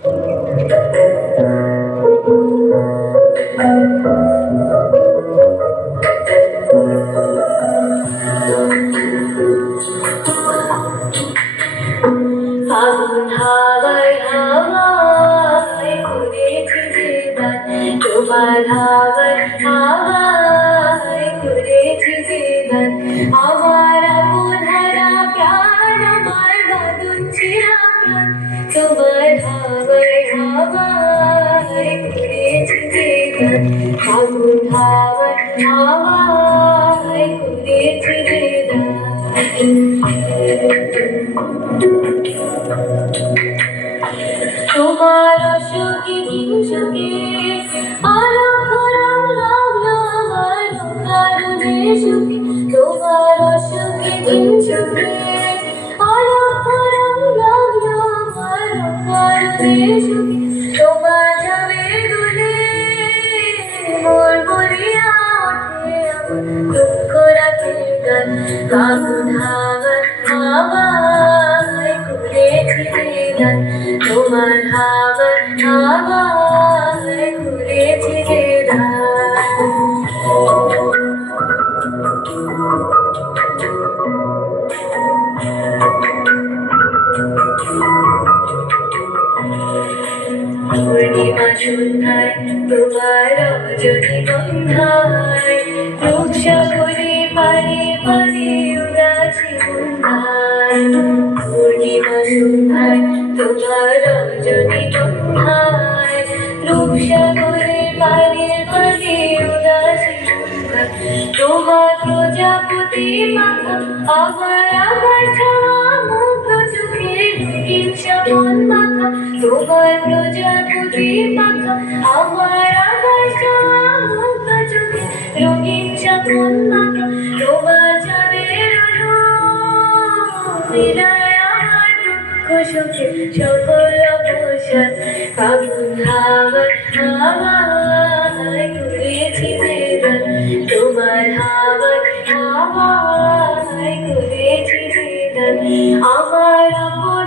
ফাগুন হাওয়ায় হাওয়ায় করেছি যে গান, তোমার হাওয়ায় হাওয়ায় করেছি যে গান। আমার আপন হারা প্রাণ, আমার বাঁধন ছিঁড়া প্রাণ, তোমার হাওয়ায় হাওয়ায় করেছি যে গান। ফাগুন হাওয়ায় হাওয়ায় করেছি যে গান। তোমার অসুখে হিংসুকে আরো গরম লাগলো আমার কারণে সুখে। তোমার অসুখে হিংসুকে আরো গরম লাগলো আমার কারণে সুখে। তোমার যাবে দুলে মোর মরিয়া ওঠে আমার দুঃখ রাখে গান। ফাগুন হাওয়ায় হাওয়ায় করেছি যে গান, তোমার হাওয়ায় হাওয়ায় করেছি যে গান। পূর্ণিমা সন্ধ্যায় তোমার রজনী গন্ধায়, রূপসাগরে পারে পারে উদাসী বন্ধায়। পূর্ণিমা সন্ধ্যায় তোমার রজনী গন্ধায়, রূপসাগরে পারে পারে উদাসী বন্ধায়। তোমার প্রজাপতি মাথা আমার আমার ছাওয়া মুগ্ধ চোখে রঙিন শ্যামল মাথা। তোমার প্রজাপতি মাথা আমার আমার ছাওয়া মুগ্ধ চোখে রঙিন শ্যামল মাথা। তোমার চাঁদের আলো মিলায় আমার দুঃখ সুখে সকল অবসাদ। ফাগুন হাওয়ায় হাওয়ায় করেছি যে গান, তোমার হাওয়ায় হাওয়ায় করেছি যে গান। আমার আপন